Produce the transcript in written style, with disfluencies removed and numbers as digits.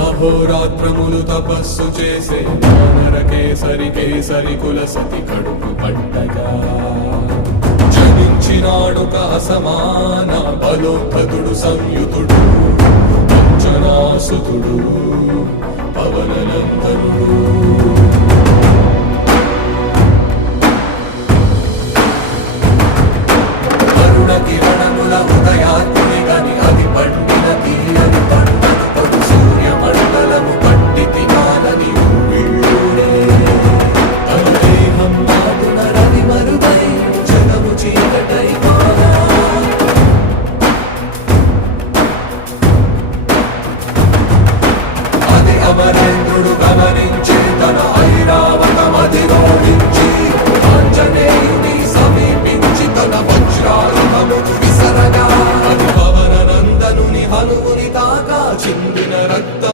అహోరాత్రములు తపస్సు చేసే వానర కేసరి కేసరి కుల సతి కడుపు పట్టగా జనించినాడొక అసమాన బలోద్ధతుడు సంయుతుడు అంజనాసుతుడు పవననందనుడు. అరుణ కిరణముల ఉదయాత్ముని గని అది పండిన తీయని పంటను పడు సూర్యమండలము పట్టి తినాలని ఊళ్ళూడే తన దేహం మాటున రవి మరుగై జగము చీకటై పోగా అది అమరేంద్రుడు గమని